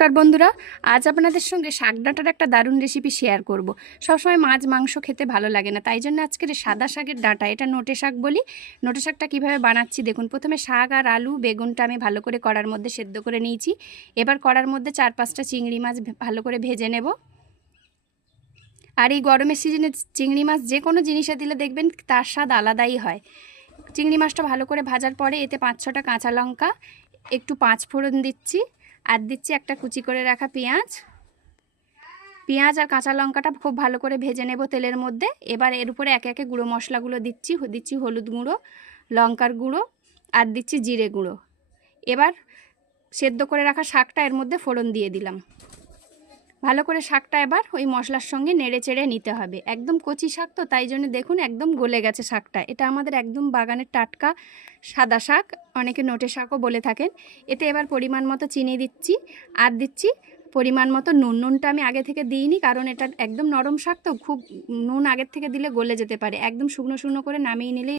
নমস্কার বন্ধুরা, আজ আপনাদের সঙ্গে শাক ডাঁটার একটা দারুণ রেসিপি শেয়ার করব। সবসময় মাছ মাংস খেতে ভালো লাগে না, তাই জন্য আজকের সাদা শাকের ডাঁটা, এটা নোটে শাক বলি। নোটে শাকটা কীভাবে বানাচ্ছি দেখুন। প্রথমে শাক আর আলু বেগুনটা আমি ভালো করে কড়ার মধ্যে সেদ্ধ করে নিয়েছি। এবার কড়ার মধ্যে 4-5টা চিংড়ি মাছ ভালো করে ভেজে নেব। আর এই গরমের সিজনে চিংড়ি মাছ যে কোনো জিনিসে দিলে দেখবেন তার স্বাদ আলাদাই হয়। চিংড়ি মাছটা ভালো করে ভাজার পরে এতে 5-6টা কাঁচা লঙ্কা, একটু 5 ফোড়ন দিচ্ছি, আর দিচ্ছি একটা কুচি করে রাখা পেঁয়াজ আর কাঁচা লঙ্কাটা খুব ভালো করে ভেজে নেব তেলের মধ্যে। এবার এর উপরে একে একে গুঁড়ো মশলাগুলো দিচ্ছি হলুদ গুঁড়ো, লঙ্কার গুঁড়ো, আর দিচ্ছি জিরে গুঁড়ো। এবার সেদ্ধ করে রাখা শাকটা এর মধ্যে ফোড়ন দিয়ে দিলাম। ভালো করে শাকটা এবার ওই মশলার সঙ্গে নেড়ে চেড়ে নিতে হবে। একদম কচি শাক তো, তাই জন্য দেখুন একদম গলে গেছে শাকটা। এটা আমাদের একদম বাগানের টাটকা সাদা শাক, অনেকে নোটে শাকও বলে থাকেন। এতে এবার পরিমাণ মতো চিনি দিচ্ছি, আর দিচ্ছি পরিমাণ মতো নুনটা আমি আগে থেকে দিইনি, কারণ এটা একদম নরম শাক তো, খুব নুন আগের থেকে দিলে গলে যেতে পারে। একদম শুকনো শুকনো করে নামিয়ে নিলেই